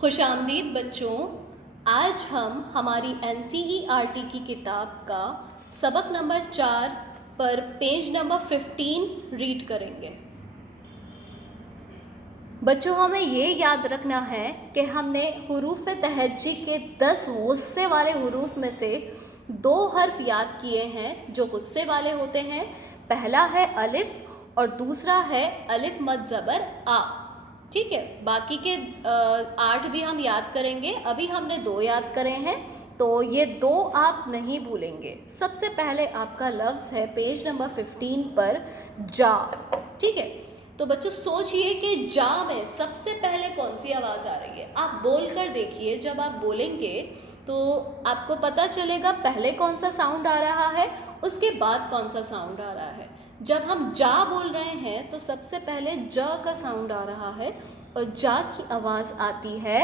खुशामदीद बच्चों, आज हम हमारी NCERT की किताब का सबक नंबर 4 पर पेज नंबर 15 रीड करेंगे। बच्चों, हमें ये याद रखना है कि हमने हुरूफ तहज्जी के 10 गुस्से वाले हुरूफ में से 2 हर्फ याद किए हैं जो गुस्से वाले होते हैं। पहला है अलिफ और दूसरा है अलिफ मद ज़बर आ। ठीक है, बाकी के 8 भी हम याद करेंगे। अभी हमने 2 याद करे हैं, तो ये 2 आप नहीं भूलेंगे। सबसे पहले आपका लफ्ज़ है पेज नंबर 15 पर जा। ठीक है, तो बच्चों सोचिए कि जा में सबसे पहले कौन सी आवाज़ आ रही है। आप बोल कर देखिए, जब आप बोलेंगे तो आपको पता चलेगा पहले कौन सा साउंड आ रहा है, उसके बाद कौन सा साउंड आ रहा है। जब हम जा बोल रहे हैं तो सबसे पहले ज का साउंड आ रहा है और जा की आवाज़ आती है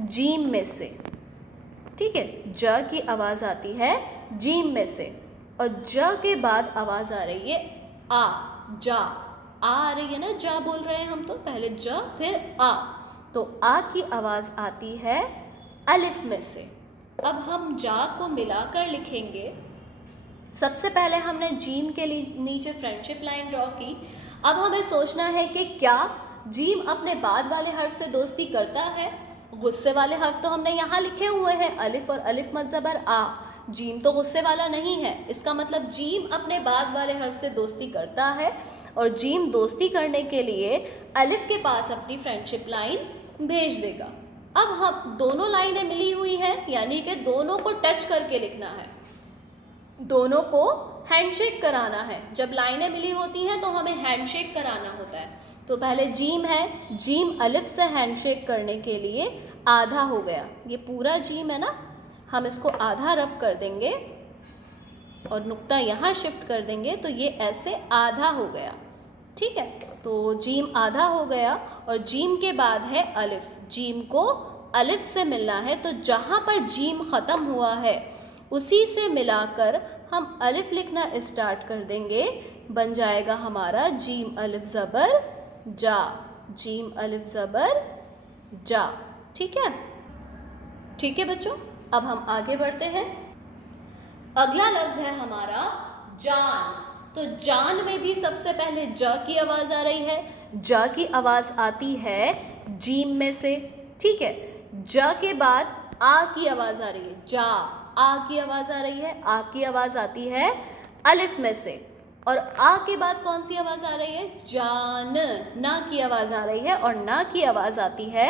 जीम में से। ठीक है, ज की आवाज़ आती है जीम में से और ज के बाद आवाज़ आ रही है आ। जा आ रही है ना, जा बोल रहे हैं हम, तो पहले ज फिर आ, तो आ की आवाज़ आती है अलिफ में से। अब हम जा को मिलाकर लिखेंगे। सबसे पहले हमने जीम के नीचे फ्रेंडशिप लाइन ड्रॉ की। अब हमें सोचना है कि क्या जीम अपने बाद वाले हर्फ से दोस्ती करता है। गुस्से वाले हर्फ तो हमने यहाँ लिखे हुए हैं, अलिफ और अलिफ मद ज़बर आ। जीम तो गुस्से वाला नहीं है, इसका मतलब जीम अपने बाद वाले हर्फ से दोस्ती करता है और जीम दोस्ती करने के लिए अलिफ के पास अपनी फ्रेंडशिप लाइन भेज देगा। अब हम दोनों लाइनें मिली हुई हैं, यानी कि दोनों को टच करके लिखना है, दोनों को हैंडशेक कराना है। जब लाइनें मिली होती हैं तो हमें हैंडशेक कराना होता है। तो पहले जीम है, जीम अलिफ से हैंडशेक करने के लिए आधा हो गया। ये पूरा जीम है ना, हम इसको आधा रब कर देंगे और नुक्ता यहाँ शिफ्ट कर देंगे तो ये ऐसे आधा हो गया। ठीक है, तो जीम आधा हो गया और जीम के बाद है अलिफ। जीम को अलिफ से मिलना है, तो जहाँ पर जीम ख़त्म हुआ है उसी से मिलाकर हम अलिफ लिखना स्टार्ट कर देंगे। बन जाएगा हमारा जीम अलिफ ज़बर जा, जीम अलिफ ज़बर जा। ठीक है, ठीक है बच्चों, अब हम आगे बढ़ते हैं। अगला लफ्ज़ है हमारा जान। तो जान में भी सबसे पहले ज की आवाज़ आ रही है। ज की आवाज़ आती है जीम में से। ठीक है, ज के बाद आ की आवाज़ आ रही है, जा। आ की आवाज़ आ रही है, आ की आवाज़ आती है अलिफ में से और आ के बाद कौन सी आवाज़ आ रही है, जान। ना की आवाज़ आ रही है और ना की आवाज़ आती है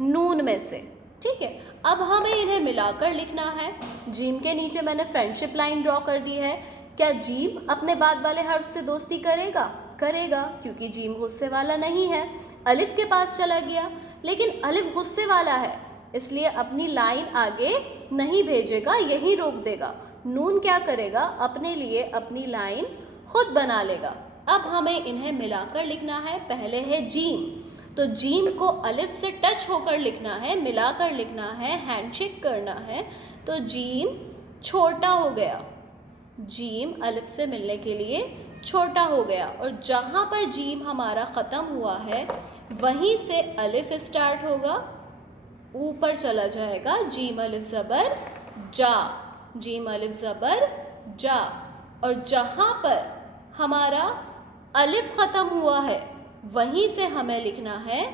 नून में से। ठीक है, अब हमें इन्हें मिलाकर लिखना है। जीम के नीचे मैंने फ्रेंडशिप लाइन ड्रॉ कर दी है। क्या जीम अपने बाद वाले हर्फ से दोस्ती करेगा? करेगा, क्योंकि जीम गुस्से वाला नहीं है। अलिफ के पास चला गया, लेकिन अलिफ गुस्से वाला है, इसलिए अपनी लाइन आगे नहीं भेजेगा, यहीं रोक देगा। नून क्या करेगा, अपने लिए अपनी लाइन खुद बना लेगा। अब हमें इन्हें मिलाकर लिखना है। पहले है जीम, तो जीम को अलिफ से टच होकर लिखना है, मिलाकर लिखना है, हैंडशेक करना है। तो जीम छोटा हो गया, जीम अलिफ से मिलने के लिए छोटा हो गया और जहाँ पर जीम हमारा ख़त्म हुआ है वहीं से अलिफ स्टार्ट होगा, ऊपर चला जाएगा जीम अलिफ ज़बर जा, जीम अलिफ ज़बर जा। और जहाँ पर हमारा अलिफ ख़त्म हुआ है वहीं से हमें लिखना है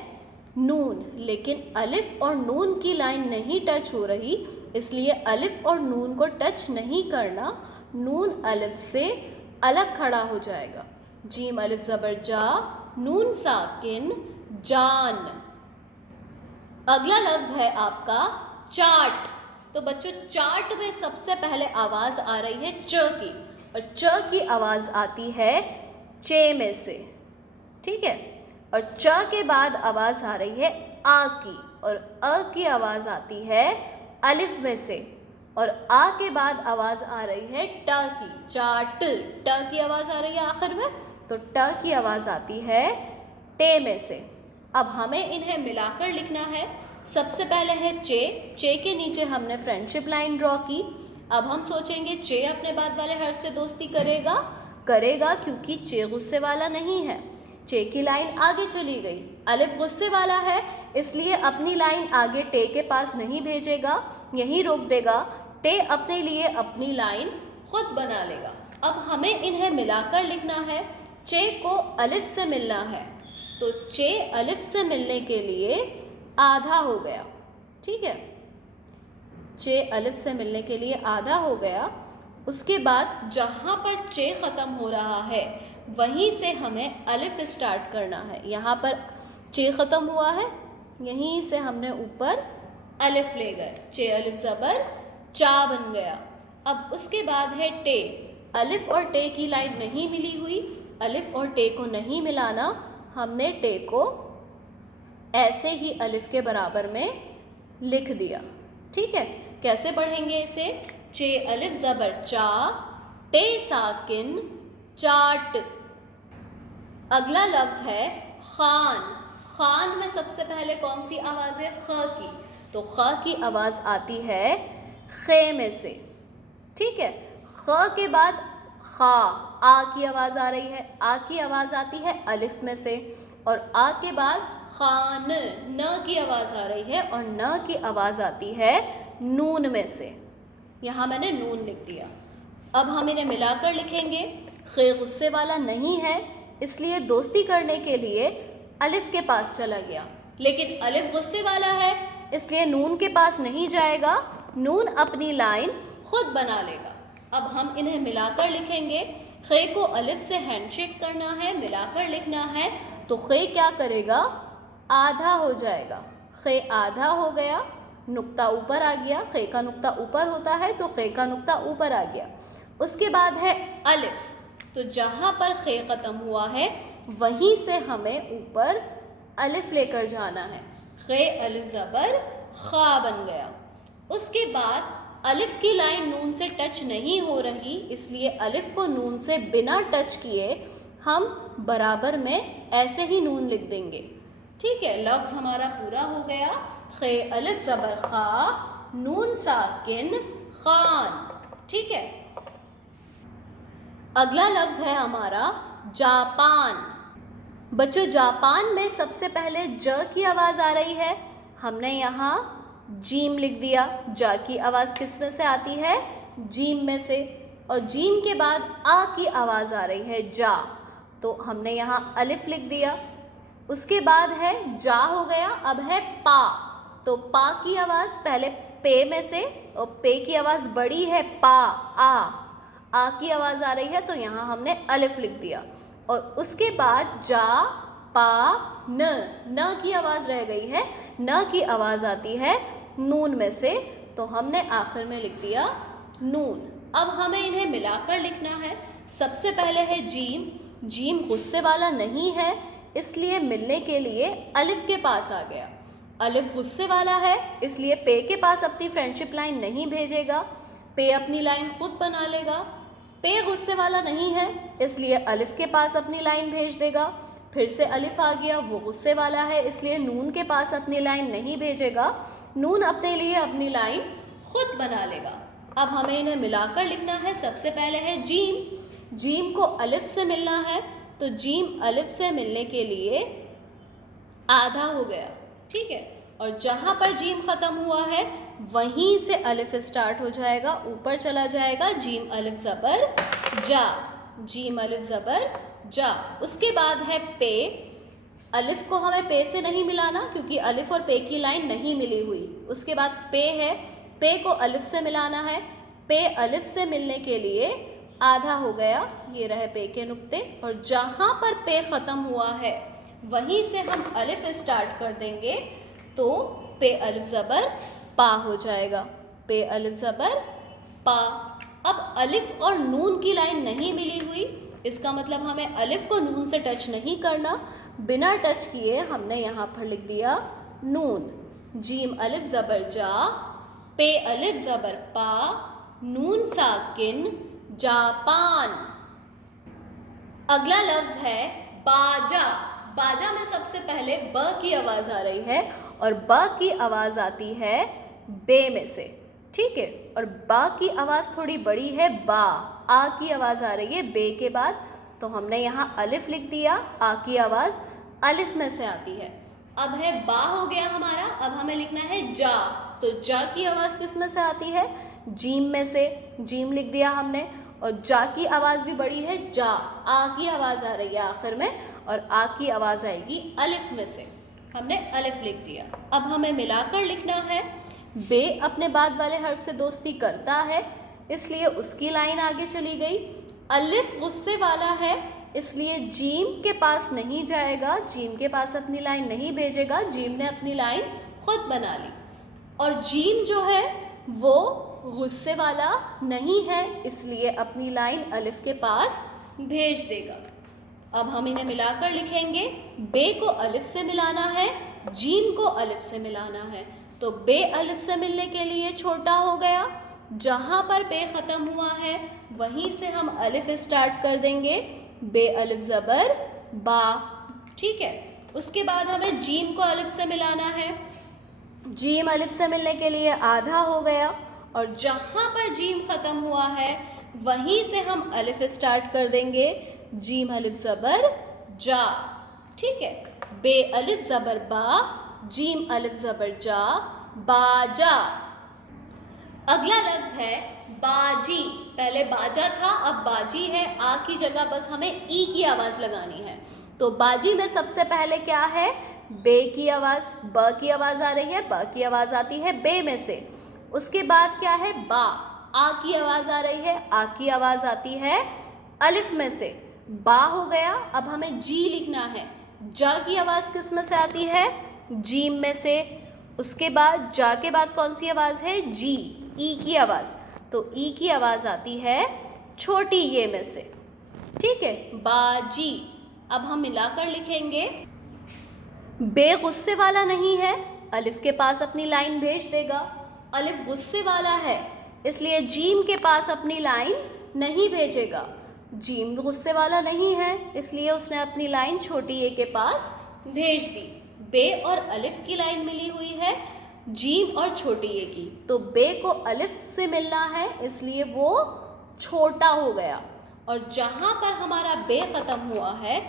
नून, लेकिन अलिफ और नून की लाइन नहीं टच हो रही, इसलिए अलिफ और नून को टच नहीं करना। नून अलिफ से अलग खड़ा हो जाएगा। जीम अलिफ ज़बर जा, नून साकिन जान। अगला लफ्ज़ है आपका चाट। तो बच्चों, चाट में सबसे पहले आवाज़ आ रही है च की और च की आवाज़ आती है चे में से। ठीक है, और च के बाद आवाज़ आ रही है आ की और अ की आवाज़ आती है अलिफ में से और आ के बाद आवाज़ आ रही है ट की, चाट। ट की आवाज़ आ रही है आखिर में, तो ट की आवाज़ आती है टे में से। अब हमें इन्हें मिलाकर लिखना है। सबसे पहले है चे, चे के नीचे हमने फ्रेंडशिप लाइन ड्रॉ की। अब हम सोचेंगे चे अपने बाद वाले हर्फ से दोस्ती करेगा, करेगा क्योंकि चे गुस्से वाला नहीं है, चे की लाइन आगे चली गई। अलिफ गुस्से वाला है इसलिए अपनी लाइन आगे टे के पास नहीं भेजेगा, यहीं रोक देगा। टे अपने लिए अपनी लाइन खुद बना लेगा। अब हमें इन्हें मिलाकर लिखना है। चे को अलिफ से मिलना है, तो चे अलिफ से मिलने के लिए आधा हो गया। ठीक है, चे अलिफ से मिलने के लिए आधा हो गया। उसके बाद जहाँ पर चे ख़त्म हो रहा है वहीं से हमें अलिफ स्टार्ट करना है। यहाँ पर चे ख़त्म हुआ है, यहीं से हमने ऊपर अलिफ ले गए। चे अलिफ ज़बर चा बन गया। अब उसके बाद है टे। अलिफ और टे की लाइन नहीं मिली हुई, अलिफ और टे को नहीं मिलाना, हमने टे को ऐसे ही अलिफ के बराबर में लिख दिया। ठीक है, कैसे पढ़ेंगे इसे? चे अलिफ ज़बर चा, टे साकिन चाट। अगला लफ्ज़ है खान। खान में सबसे पहले कौन सी आवाज़ है? ख की। तो ख की आवाज़ आती है खे में से। ठीक है, ख के बाद खा, आ की आवाज़ आ रही है। आ की आवाज़ आती है अलिफ में से, और आ के बाद खान, न की आवाज़ आ रही है, और न की आवाज़ आती है नून में से। यहाँ मैंने नून लिख दिया। अब हम इन्हें मिलाकर लिखेंगे। खे गुस्से वाला नहीं है इसलिए दोस्ती करने के लिए अलिफ के पास चला गया, लेकिन अलिफ गुस्से वाला है इसलिए नून के पास नहीं जाएगा, नून अपनी लाइन खुद बना लेगा। अब हम इन्हें मिलाकर लिखेंगे। खे को अलिफ से हैंडशेक करना है, मिलाकर लिखना है, तो खे क्या करेगा? आधा हो जाएगा। खे आधा हो गया, नुक्ता ऊपर आ गया। खे का नुक्ता ऊपर होता है तो खे का नुक्ता ऊपर आ गया। उसके बाद है अलिफ, तो जहाँ पर खे ख़त्म हुआ है वहीं से हमें ऊपर अलिफ लेकर जाना है। खे अलिफ ज़बर खा बन गया। उसके बाद अलिफ की लाइन नून से टच नहीं हो रही, इसलिए अलिफ को नून से बिना टच किए हम बराबर में ऐसे ही नून लिख देंगे। ठीक है, लफ्ज़ हमारा पूरा हो गया। खे अलिफ ज़बर खा, नून साकिन खान। ठीक है, अगला लफ्ज़ है हमारा जापान। बच्चों, जापान में सबसे पहले ज की आवाज़ आ रही है, हमने यहाँ जीम लिख दिया। जा की आवाज़ किस में से आती है? जीम में से। और जीम के बाद आ की आवाज़ आ रही है जा, तो हमने यहाँ अलिफ लिख दिया। उसके बाद है जा हो गया। अब है पा, तो पा की आवाज़ पहले पे में से, और पे की आवाज़ बड़ी है पा, आ की आवाज़ आ रही है तो यहाँ हमने अलिफ लिख दिया। और उसके बाद जा पा न की आवाज़ रह गई है, न की आवाज़ आती है नून में से, तो हमने आखिर में लिख दिया नून। अब हमें इन्हें मिलाकर लिखना है। सबसे पहले है जीम। जीम गुस्से वाला नहीं है इसलिए मिलने के लिए अलिफ के पास आ गया। अलिफ गुस्से वाला है इसलिए पे के पास अपनी फ्रेंडशिप लाइन नहीं भेजेगा, पे अपनी लाइन खुद बना लेगा। पे गुस्से वाला नहीं है इसलिए अलिफ के पास अपनी लाइन भेज देगा। फिर से अलिफ आ गया, वो गुस्से वाला है इसलिए नून के पास अपनी लाइन नहीं भेजेगा, नून अपने लिए अपनी लाइन खुद बना लेगा। अब हमें इन्हें मिलाकर लिखना है। सबसे पहले है जीम। जीम को अलिफ से मिलना है, तो जीम अलिफ से मिलने के लिए आधा हो गया। ठीक है, और जहाँ पर जीम ख़त्म हुआ है वहीं से अलिफ स्टार्ट हो जाएगा, ऊपर चला जाएगा। जीम अलिफ ज़बर जा, जीम अलिफ ज़बर जा। उसके बाद है पे। अलिफ को हमें पे से नहीं मिलाना क्योंकि अलिफ और पे की लाइन नहीं मिली हुई। उसके बाद पे है, पे को अलिफ से मिलाना है। पे अलिफ से मिलने के लिए आधा हो गया, ये रहे पे के नुक्ते, और जहाँ पर पे ख़त्म हुआ है वहीं से हम अलिफ स्टार्ट कर देंगे, तो पे अलिफ ज़बर पा हो जाएगा। पे अलिफ ज़बर पा। अब अलिफ और नून की लाइन नहीं मिली हुई, इसका मतलब हमें अलिफ को नून से टच नहीं करना, बिना टच किए हमने यहाँ पर लिख दिया नून। जीम अलिफ ज़बर जा, पे अलिफ ज़बर पा, नून साकिन जापान। अगला लफ्ज़ है बाजा। बाजा में सबसे पहले ब की आवाज़ आ रही है, और ब की आवाज़ आती है बे में से। ठीक है, और बा की आवाज़ थोड़ी बड़ी है बा। आ की आवाज़ आ रही है बे के बाद, तो हमने यहाँ अलिफ लिख दिया, आ की आवाज़ अलिफ में से आती है। अब है बा हो गया हमारा, अब हमें लिखना है जा, तो जा की आवाज़ किस में से आती है? जीम में से, जीम लिख दिया हमने। और जा की आवाज़ भी बड़ी है जा, आ की आवाज़ आ रही है आखिर में, और आ की आवाज़ आएगी अलिफ में से, हमने अलिफ लिख दिया। अब हमें मिलाकर लिखना है, बे अपने बाद वाले हर्फ से दोस्ती करता है इसलिए उसकी लाइन आगे चली गई। अलिफ गुस्से वाला है इसलिए जीम के पास नहीं जाएगा, जीम के पास अपनी लाइन नहीं भेजेगा, जीम ने अपनी लाइन खुद बना ली। और जीम जो है वो गुस्से वाला नहीं है इसलिए अपनी लाइन अलिफ के पास भेज देगा। अब हम इन्हें मिलाकर लिखेंगे, बे को अलिफ से मिलाना है, जीम को अलिफ से मिलाना है। तो बे अलिफ से मिलने के लिए छोटा हो गया, जहाँ पर बे ख़त्म हुआ है वहीं से हम अलिफ स्टार्ट कर देंगे, बे अलिफ ज़बर बा, ठीक है। उसके बाद हमें जीम को अलिफ से मिलाना है, जीम अलिफ से मिलने के लिए आधा हो गया, और जहाँ पर जीम ख़त्म हुआ है वहीं से हम अलिफ स्टार्ट कर देंगे, जीम अलिफ ज़बर जा, ठीक है। बे अलिफ ज़बर बा, जीम अलिफ ज़बर जा, बाजा। अगला लफ्ज़ है बाजी। पहले बाजा था, अब बाजी है, आ की जगह बस हमें ई की आवाज़ लगानी है। तो बाजी में सबसे पहले क्या है? बे की आवाज़, ब की आवाज़ आ रही है, ब की आवाज़ आती है बे में से। उसके बाद क्या है? बा, आ की आवाज़ आ रही है, आ की आवाज़ आती है अलिफ में से, बा हो गया। अब हमें जी लिखना है, जा की आवाज़ किस में से आती है? जीम में से। उसके बाद जा के बाद कौन सी आवाज़ है? जी, ई की आवाज़, तो ई की आवाज़ आती है छोटी ये में से, ठीक है, बाजी। अब हम मिलाकर लिखेंगे, बे गुस्से वाला नहीं है, अलिफ के पास अपनी लाइन भेज देगा। अलिफ गुस्से वाला है इसलिए जीम के पास अपनी लाइन नहीं भेजेगा। जीम गुस्से वाला नहीं है इसलिए उसने अपनी लाइन छोटी ए के पास भेज दी। बे और अलिफ की लाइन मिली हुई है जीम और छोटी ए की, तो बे को अलिफ से मिलना है इसलिए वो छोटा हो गया, और जहाँ पर हमारा बे ख़त्म हुआ है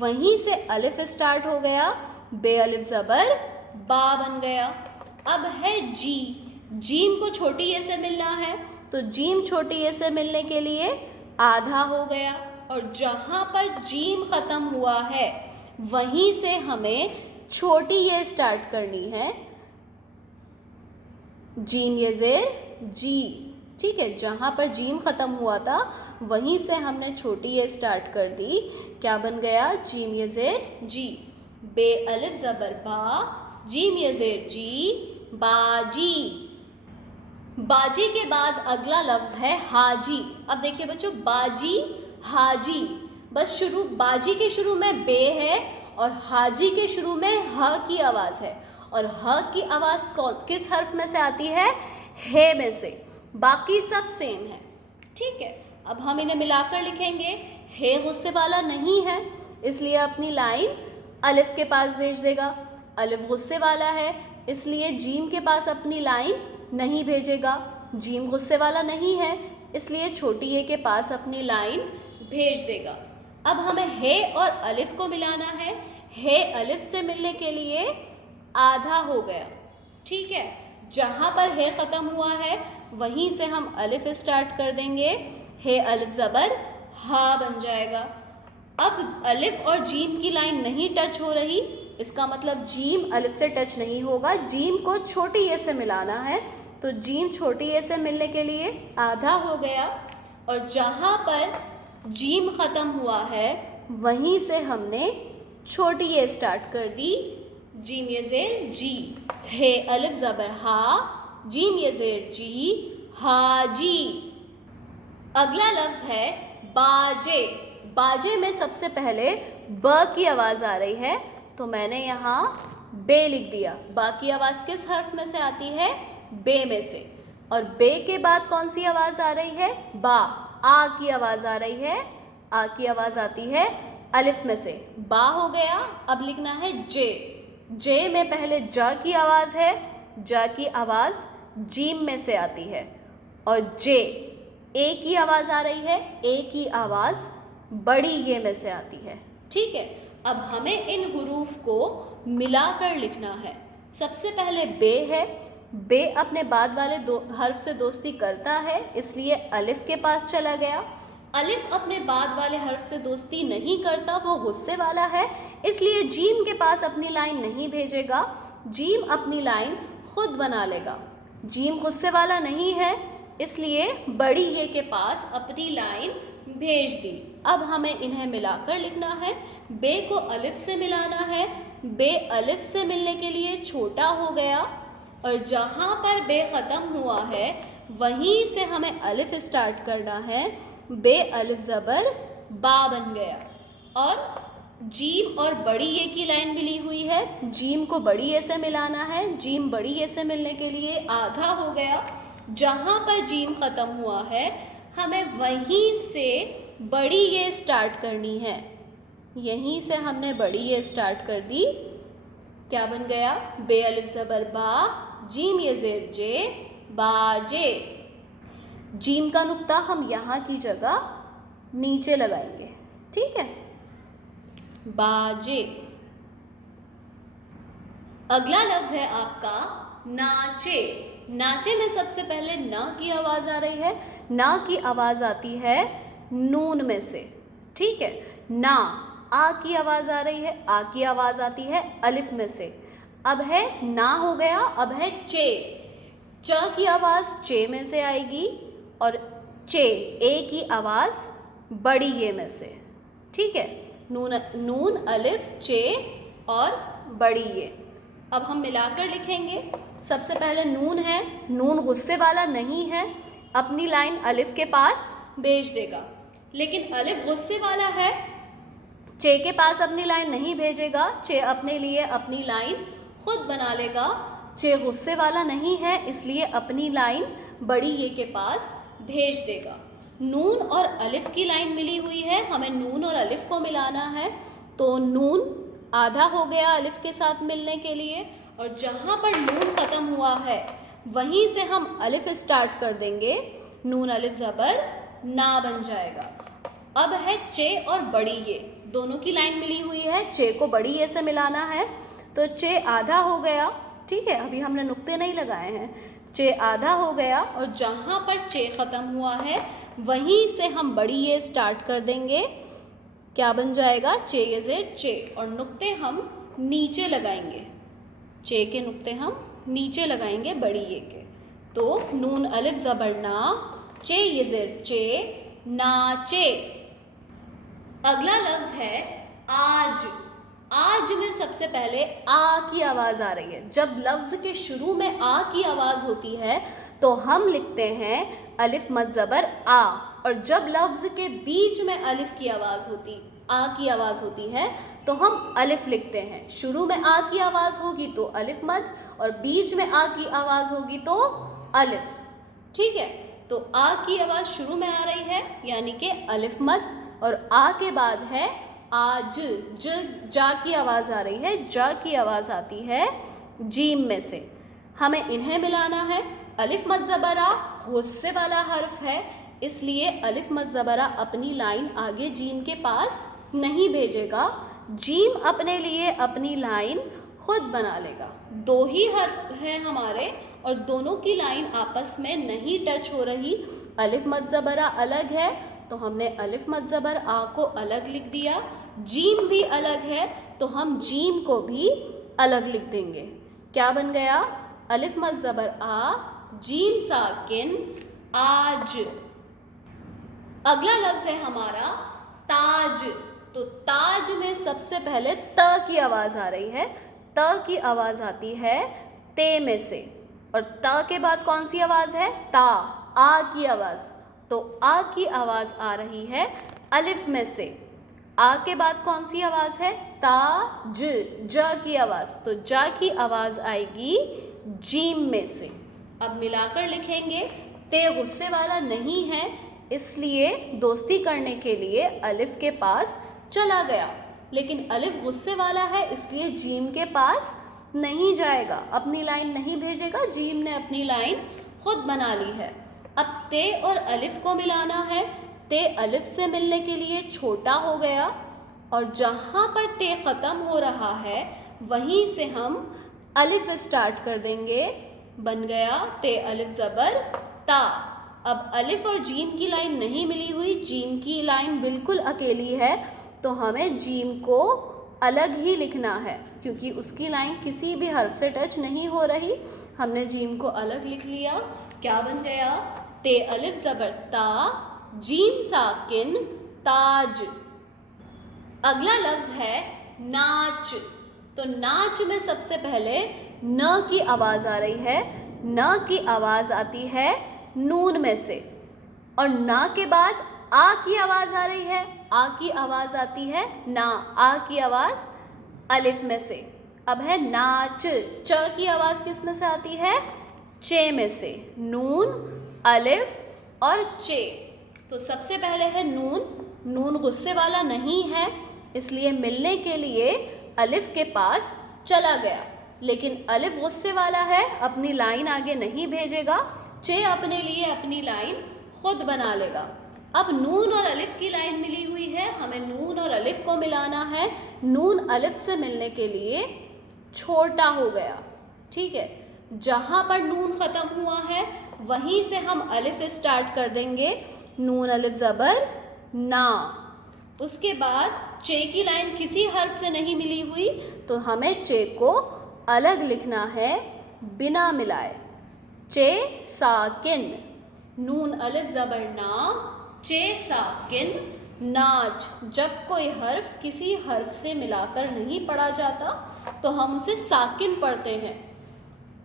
वहीं से अलिफ स्टार्ट हो गया, बे अलिफ ज़बर बा बन गया। अब है जी, जीम को छोटी ए से मिलना है, तो जीम छोटी ए से मिलने के लिए आधा हो गया, और जहाँ पर जीम ख़त्म हुआ है वहीं से हमें छोटी ये स्टार्ट करनी है, जीम ये ज़ेर जी, ठीक है। जहाँ पर जीम ख़त्म हुआ था वहीं से हमने छोटी ये स्टार्ट कर दी, क्या बन गया? जीम ये ज़ेर जी। बे अलिफ ज़बर बा, जीम ये ज़ेर जी, बाजी। बाजी के बाद अगला लफ्ज़ है हाजी। अब देखिए बच्चों, बाजी हाजी, बस शुरू, बाजी के शुरू में बे है और हाजी के शुरू में ह की आवाज़ है, और ह की आवाज़ किस हर्फ में से आती है? हे में से। बाकी सब सेम है, ठीक है। अब हम इन्हें मिलाकर लिखेंगे, हे गुस्से वाला नहीं है इसलिए अपनी लाइन अलिफ के पास भेज देगा। अलिफ गुस्से वाला है इसलिए जीम के पास अपनी लाइन नहीं भेजेगा। जीम गुस्से वाला नहीं है इसलिए छोटी ए के पास अपनी लाइन भेज देगा। अब हमें हे और अलिफ को मिलाना है, हे अलिफ से मिलने के लिए आधा हो गया, ठीक है। जहाँ पर हे ख़त्म हुआ है वहीं से हम अलिफ स्टार्ट कर देंगे, हे अलिफ ज़बर हा बन जाएगा। अब अलिफ और जीम की लाइन नहीं टच हो रही, इसका मतलब जीम अलिफ से टच नहीं होगा, जीम को छोटी ए से मिलाना है, तो जीम छोटी ए से मिलने के लिए आधा हो गया, और जहाँ पर जीम ख़त्म हुआ है वहीं से हमने छोटी ए स्टार्ट कर दी, जीम ये ज़ेर जी। हे अलिफ ज़बर हा, जीम ये ज़ेर जी, हाजी। अगला लफ्ज़ है बाजे। बाजे में सबसे पहले ब की आवाज़ आ रही है, तो मैंने यहाँ बे लिख दिया। बा की आवाज़ किस हर्फ में से आती है? बे में से। और बे के बाद कौन सी आवाज़ आ रही है? बा, आ की आवाज़ आ रही है, आ की आवाज़ आती है अलिफ में से, बा हो गया। अब लिखना है जे। जे में पहले जा की आवाज़ है, जा की आवाज़ जीम में से आती है, और जे ए की आवाज़ आ रही है, ए की आवाज़ बड़ी ये में से आती है। ठीक है, अब हमें इन हुरूफ को मिलाकर लिखना है। सबसे पहले बे है, बे अपने बाद वाले हर्फ से दोस्ती करता है, इसलिए अलिफ के पास चला गया। अलिफ अपने बाद वाले हर्फ से दोस्ती नहीं करता, वो गुस्से वाला है, इसलिए जीम के पास अपनी लाइन नहीं भेजेगा, जीम अपनी लाइन खुद बना लेगा। जीम गुस्से वाला नहीं है, इसलिए बड़ी ये के पास अपनी लाइन भेज दी। अब हमें इन्हें मिलाकर लिखना है। बे को अलिफ से मिलाना है, बे अलिफ से मिलने के लिए छोटा हो गया, और जहाँ पर बे ख़त्म हुआ है वहीं से हमें अलिफ स्टार्ट करना है। बे अलिफ ज़बर बा बन गया, और जीम और बड़ी ये की लाइन मिली हुई है, जीम को बड़ी ये से मिलाना है, जीम बड़ी ये से मिलने के लिए आधा हो गया। जहाँ पर जीम ख़त्म हुआ है हमें वहीं से बड़ी ये स्टार्ट करनी है, यहीं से हमने बड़ी ये स्टार्ट कर दी। क्या बन गया? बे अलिफ ज़बर बा, जीम ये ज़ेर जे, बाजे। जीम का नुक्ता हम यहाँ की जगह नीचे लगाएंगे। ठीक है, बाजे। अगला लफ्ज़ है आपका नाचे। नाचे में सबसे पहले ना की आवाज़ आ रही है, ना की आवाज़ आती है नून में से। ठीक है, ना, आ की आवाज़ आ रही है, आ की आवाज़ आती है अलिफ में से। अब है ना हो गया, अब है चे। च की आवाज़ चे में से आएगी, और चे, ए की आवाज़ बड़ी ये में से। ठीक है, नून, नून अलिफ चे और बड़ी ये। अब हम मिलाकर लिखेंगे। सबसे पहले नून है, नून गुस्से वाला नहीं है, अपनी लाइन अलिफ के पास भेज देगा, लेकिन अलिफ गुस्से वाला है, चे के पास अपनी लाइन नहीं भेजेगा, चे अपने लिए अपनी लाइन खुद बना लेगा। चे गुस्से वाला नहीं है, इसलिए अपनी लाइन बड़ी ये के पास भेज देगा। नून और अलिफ की लाइन मिली हुई है, हमें नून और अलिफ को मिलाना है, तो नून आधा हो गया अलिफ के साथ मिलने के लिए, और जहाँ पर नून ख़त्म हुआ है वहीं से हम अलिफ स्टार्ट कर देंगे, नून अलिफ ज़बर ना बन जाएगा। अब है चे और बड़ी ये, दोनों की लाइन मिली हुई है, चे को बड़ी ये से मिलाना है, तो चे आधा हो गया। ठीक है, अभी हमने नुक्ते नहीं लगाए हैं, चे आधा हो गया, और जहाँ पर चे ख़त्म हुआ है वहीं से हम बड़ी ये स्टार्ट कर देंगे। क्या बन जाएगा? चे ये ज़ेर चे, और नुक्ते हम नीचे लगाएंगे, चे के नुक्ते हम नीचे लगाएंगे बड़ी ये के। तो नून अलिफ ज़बर ना, चे ये ज़ेर चे, नाचे। अगला लफ्ज़ है आज। आज में सबसे पहले आ की आवाज़ आ रही है। जब लफ्ज़ के शुरू में आ की आवाज़ होती है तो हम लिखते हैं अलिफ मद ज़बर आ, और जब लफ्ज़ के बीच में अलिफ की आवाज़ होती, आ की आवाज़ होती है, तो हम अलिफ लिखते हैं। शुरू में आ की आवाज़ होगी तो अलिफ मद, और बीच में आ की आवाज़ होगी तो अलिफ। ठीक है, तो आ की आवाज़ शुरू में आ रही है यानी कि अलिफ मद, और आ के बाद है आज, जा की आवाज़ आ रही है, जा की आवाज़ आती है जीम में से। हमें इन्हें मिलाना है। अलिफ मद ज़बर आ गुस्से वाला हर्फ है, इसलिए अलिफ मद ज़बर आ अपनी लाइन आगे जीम के पास नहीं भेजेगा, जीम अपने लिए अपनी लाइन खुद बना लेगा। दो ही हर्फ हैं हमारे और दोनों की लाइन आपस में नहीं टच हो रही। अलिफ मद ज़बर आ अलग है तो हमने अलिफ मद ज़बर आ को अलग लिख दिया, जीम भी अलग है तो हम जीम को भी अलग लिख देंगे। क्या बन गया? अलिफ मद ज़बर आ, जीम साकिन, आज। अगला लफ्ज़ है हमारा ताज। तो ताज में सबसे पहले त की आवाज़ आ रही है, त की आवाज़ आती है ते में से, और त के बाद कौन सी आवाज़ है? ता, आ की आवाज़। तो आ की आवाज़ आ रही है अलिफ में से। आ के बाद कौन सी आवाज़ है? ता, ज की आवाज़। तो जा की आवाज़ आएगी जीम में से। अब मिलाकर लिखेंगे। ते गुस्से वाला नहीं है, इसलिए दोस्ती करने के लिए अलिफ के पास चला गया, लेकिन अलिफ गुस्से वाला है इसलिए जीम के पास नहीं जाएगा, अपनी लाइन नहीं भेजेगा, जीम ने अपनी लाइन खुद बना ली है। अब ते और अलिफ को मिलाना है। ते अलिफ से मिलने के लिए छोटा हो गया, और जहाँ पर ते ख़त्म हो रहा है वहीं से हम अलिफ स्टार्ट कर देंगे। बन गया ते अलिफ ज़बर ता। अब अलिफ और जीम की लाइन नहीं मिली हुई, जीम की लाइन बिल्कुल अकेली है, तो हमें जीम को अलग ही लिखना है क्योंकि उसकी लाइन किसी भी हर्फ से टच नहीं हो रही। हमने जीम को अलग लिख लिया। क्या बन गया? ते अलिफ ज़बर ता, जीम साकिन ताज। अगला लफ्ज़ है नाच। तो नाच में सबसे पहले न की आवाज़ आ रही है। न की आवाज़ आती है नून में से, और ना के बाद आ की आवाज़ आ रही है। आ की आवाज़ आती है ना। आ की आवाज़ अलिफ में से। अब है नाच। च की आवाज़ किस में से आती है? चे में से। नून, अलिफ और चे। तो सबसे पहले है नून। नून गुस्से वाला नहीं है, इसलिए मिलने के लिए अलिफ के पास चला गया, लेकिन अलिफ गुस्से वाला है, अपनी लाइन आगे नहीं भेजेगा। चे अपने लिए अपनी लाइन खुद बना लेगा। अब नून और अलिफ की लाइन मिली हुई है, हमें नून और अलिफ को मिलाना है। नून अलिफ से मिलने के लिए छोटा हो गया, ठीक है। जहाँ पर नून ख़त्म हुआ है वहीं से हम अलिफ स्टार्ट कर देंगे। नून अलिफ ज़बर ना। उसके बाद चे की लाइन किसी हर्फ से नहीं मिली हुई, तो हमें चे को अलग लिखना है बिना मिलाए। चे साकिन। नून अलिफ ज़बर ना, चे साकिन नाच। जब कोई हर्फ किसी हर्फ से मिलाकर नहीं पढ़ा जाता तो हम उसे साकिन पढ़ते हैं।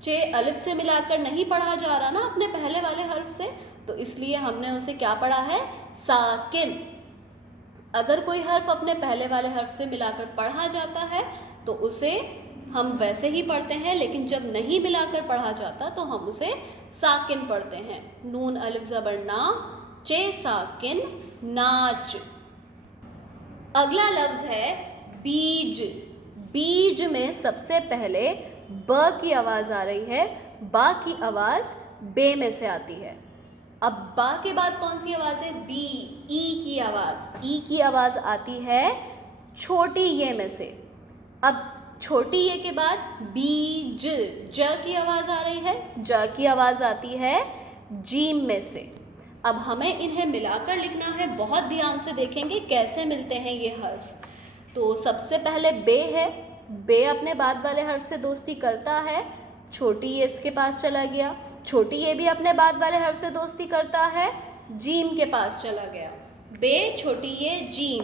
चे अलिफ से मिलाकर नहीं पढ़ा जा रहा ना अपने पहले वाले हर्फ से, तो इसलिए हमने उसे क्या पढ़ा है? साकिन। अगर कोई हर्फ अपने पहले वाले हर्फ से मिलाकर पढ़ा जाता है तो उसे हम वैसे ही पढ़ते हैं, लेकिन जब नहीं मिलाकर पढ़ा जाता तो हम उसे साकिन पढ़ते हैं। नून अलिफ ज़बर ना, चे साकिन नाच। अगला लफ्ज़ है बीज। बीज में सबसे पहले ब की आवाज़ आ रही है। बा की आवाज़ बे में से आती है। अब बा के बाद कौन सी आवाज़ है? बी। ई की आवाज़। ई की आवाज़ आती है छोटी ये में से। अब छोटी ये के बाद बीज। ज की आवाज़ आ रही है। ज की आवाज़ आती है जीम में से। अब हमें इन्हें मिलाकर लिखना है। बहुत ध्यान से देखेंगे कैसे मिलते हैं ये हर्फ। तो सबसे पहले बे है। बे अपने बाद वाले हर्फ से दोस्ती करता है, छोटी ये इसके पास चला गया। छोटी ये भी अपने बाद वाले हर्फ से दोस्ती करता है, जीम के पास चला गया। बे, छोटी ये, जीम,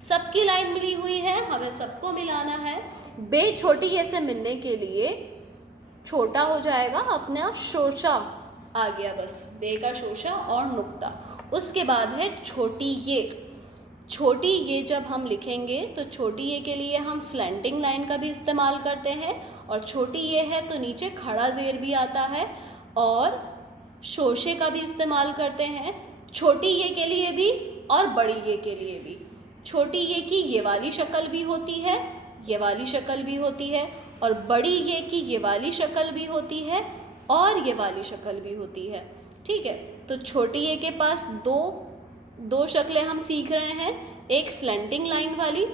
सबकी लाइन मिली हुई है, हमें सबको मिलाना है। बे छोटी ये से मिलने के लिए छोटा हो जाएगा, अपना शोशा आ गया, बस बे का शोशा और नुक्ता। उसके बाद है छोटी ये। छोटी ये जब हम लिखेंगे तो छोटी ये के लिए हम स्लैंटिंग लाइन का भी इस्तेमाल करते हैं, और छोटी ये है तो नीचे खड़ा ज़ेर भी आता है और शोशे का भी इस्तेमाल करते हैं। छोटी ये के लिए भी और बड़ी ये के लिए भी। छोटी ये की ये वाली शक्ल भी होती है, ये वाली शक्ल भी होती है, और बड़ी ये की ये वाली शक्ल भी होती है और ये वाली शक्ल भी होती है, ठीक है। तो छोटी ये के पास दो शक्लें हम सीख रहे हैं, एक स्लैंटिंग लाइन वाली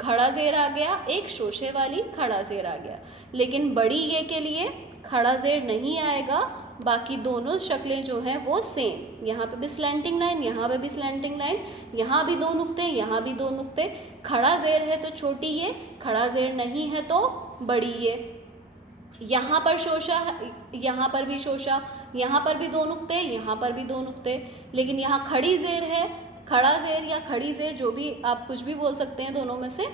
खड़ा ज़ेर आ गया, एक शोशे वाली खड़ा ज़ेर आ गया। लेकिन बड़ी ये के लिए खड़ा ज़ेर नहीं आएगा, बाकी दोनों शक्लें जो हैं वो सेम। यहाँ पे भी स्लैंटिंग लाइन, यहाँ पे भी स्लैंटिंग लाइन, यहाँ भी दो नुक्ते, यहाँ भी दो नुक्ते। खड़ा ज़ेर है तो छोटी ये, खड़ा ज़ेर नहीं है तो बड़ी ये। यहाँ पर शोशा, यहाँ पर भी शोशा, यहाँ पर भी दो नुक्ते, यहाँ पर भी दो नुक्ते। लेकिन यहाँ खड़ी ज़ेर है, खड़ा ज़ेर या खड़ी ज़ेर जो भी आप कुछ भी बोल सकते हैं दोनों में से,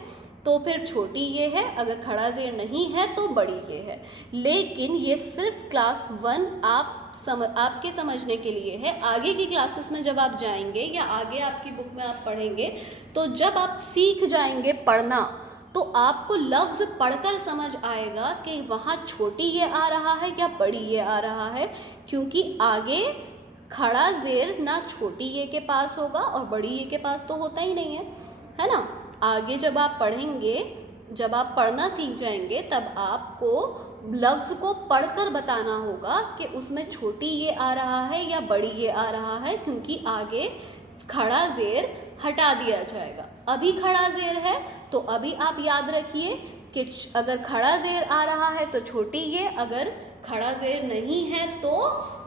तो फिर छोटी ये है। अगर खड़ा ज़ेर नहीं है तो बड़ी ये है। लेकिन ये सिर्फ क्लास 1 आपके समझने के लिए है। आगे की क्लासेस में जब आप जाएंगे या आगे आपकी बुक में आप पढ़ेंगे, तो जब आप सीख जाएंगे पढ़ना तो आपको लफ्ज़ पढ़कर समझ आएगा कि वहाँ छोटी ये आ रहा है या बड़ी ये आ रहा है, क्योंकि आगे खड़ा ज़ेर ना छोटी ये के पास होगा और बड़ी ये के पास तो होता ही नहीं है ना। आगे जब आप पढ़ेंगे, जब आप पढ़ना सीख जाएंगे, तब आपको लफ्ज़ को पढ़कर बताना होगा कि उसमें छोटी ये आ रहा है या बड़ी ये आ रहा है, क्योंकि आगे खड़ा ज़ेर हटा दिया जाएगा। अभी खड़ा ज़ेर है तो अभी आप याद रखिए कि अगर खड़ा ज़ेर आ रहा है तो छोटी ये, अगर खड़ा ज़ेर नहीं है तो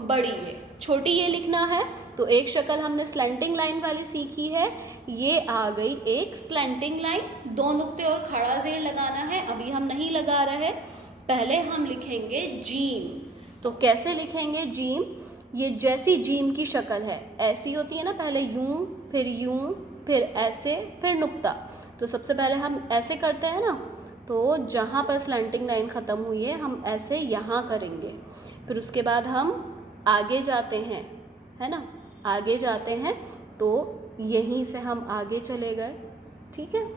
बड़ी ये। छोटी ये लिखना है तो एक शक्ल हमने स्लैंटिंग लाइन वाली सीखी है, ये आ गई एक स्लैंटिंग लाइन। 2 नुक्ते और खड़ा ज़ेर लगाना है, अभी हम नहीं लगा रहे। पहले हम लिखेंगे जीम। तो कैसे लिखेंगे जीम? ये जैसी जीम की शक्ल है ऐसी होती है ना, पहले यूं फिर ऐसे फिर नुक्ता। तो सबसे पहले हम ऐसे करते हैं ना, तो जहाँ पर स्लैंटिंग लाइन ख़त्म हुई है हम ऐसे यहाँ करेंगे। फिर उसके बाद हम आगे जाते हैं, है ना, आगे जाते हैं तो यहीं से हम आगे चले गए। ठीक है,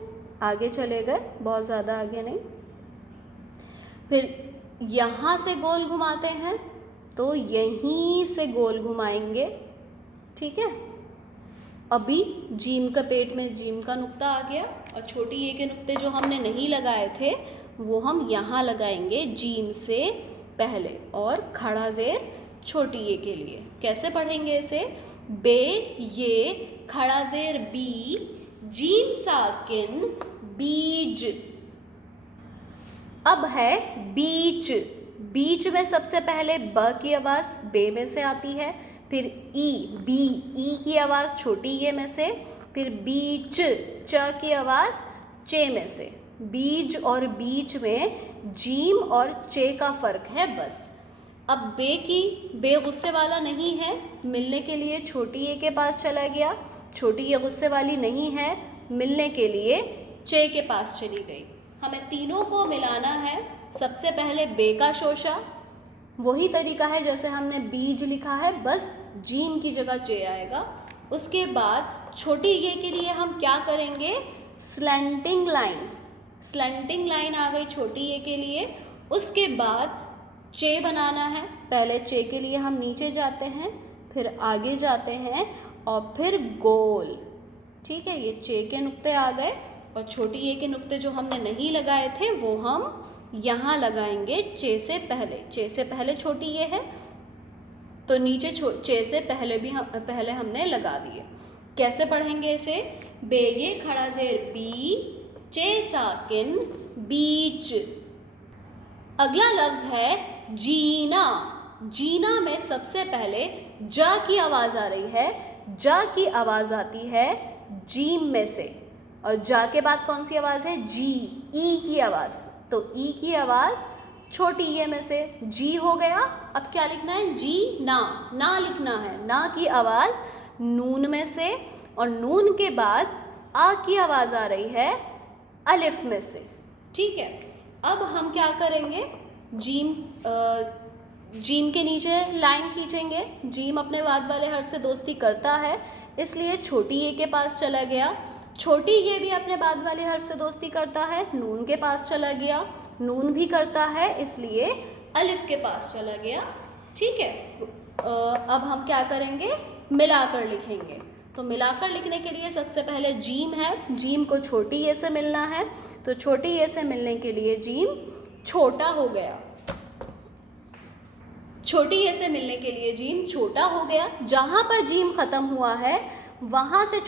आगे चले गए, बहुत ज़्यादा आगे नहीं। फिर यहाँ से गोल घुमाते हैं तो यहीं से गोल घुमाएंगे। ठीक है, अभी जीम का पेट में जीम का नुक्ता आ गया और छोटी ये के नुक्ते जो हमने नहीं लगाए थे वो हम यहाँ लगाएंगे जीम से पहले, और खड़ा ज़ेर छोटी ये के लिए। कैसे पढ़ेंगे इसे? बे ये खड़ा ज़ेर बी, जीम साकिन बीज। अब है बीच। बीच में सबसे पहले ब की आवाज़ बे में से आती है, फिर ई की आवाज़ छोटी ये में से, फिर बीच च की आवाज़ चे में से। बीज और बीच में जीम और चे का फ़र्क है बस। अब बे गुस्से वाला नहीं है, मिलने के लिए छोटी ए के पास चला गया। छोटी ये गुस्से वाली नहीं है, मिलने के लिए चे के पास चली गई। हमें तीनों को मिलाना है। सबसे पहले बे का शोशा, वही तरीका है जैसे हमने बीज लिखा है, बस जीम की जगह चे आएगा। उसके बाद छोटी ये के लिए हम क्या करेंगे? Slanting line. स्लैंटिंग लाइन आ गई छोटी ये के लिए। उसके बाद चे बनाना है। पहले चे के लिए हम नीचे जाते हैं, फिर आगे जाते हैं और फिर गोल। ठीक है, ये चे के नुक्ते आ गए और छोटी ये के नुक्ते जो हमने नहीं लगाए थे वो हम यहाँ लगाएंगे चे से पहले। चे से पहले छोटी ये है तो नीचे चे से पहले हमने लगा दिए। कैसे पढ़ेंगे इसे? बे ये खड़ा ज़ेर बी, चे साकिन बीच। अगला लफ्ज़ है जीना। जीना में सबसे पहले जा की आवाज़ आ रही है। जा की आवाज़ आती है जीम में से, और जा के बाद कौन सी आवाज़ है? जी, ई की आवाज़। तो ई की आवाज़ छोटी ये में से जी हो गया। अब क्या लिखना है? जी ना लिखना है। ना की आवाज़ नून में से, और नून के बाद आ की आवाज़ आ रही है अलिफ में से। ठीक है, अब हम क्या करेंगे? जीम के नीचे लाइन खींचेंगे। जीम अपने बाद वाले हर्फ से दोस्ती करता है, इसलिए छोटी ये के पास चला गया। छोटी ये भी अपने बाद वाले हर्फ से दोस्ती करता है, नून के पास चला गया। नून भी करता है, इसलिए अलिफ के पास चला गया। ठीक है, अब हम क्या करेंगे? मिलाकर लिखेंगे। तो मिलाकर लिखने के लिए सबसे पहले जीम है, जीम को छोटी ये से मिलना है, तो छोटी ये से मिलने के लिए जीम छोटा हो गया। छोटी ये से मिलने के लिए जीम छोटा हो गया। जहाँ पर जीम ख़त्म हुआ है वहाँ से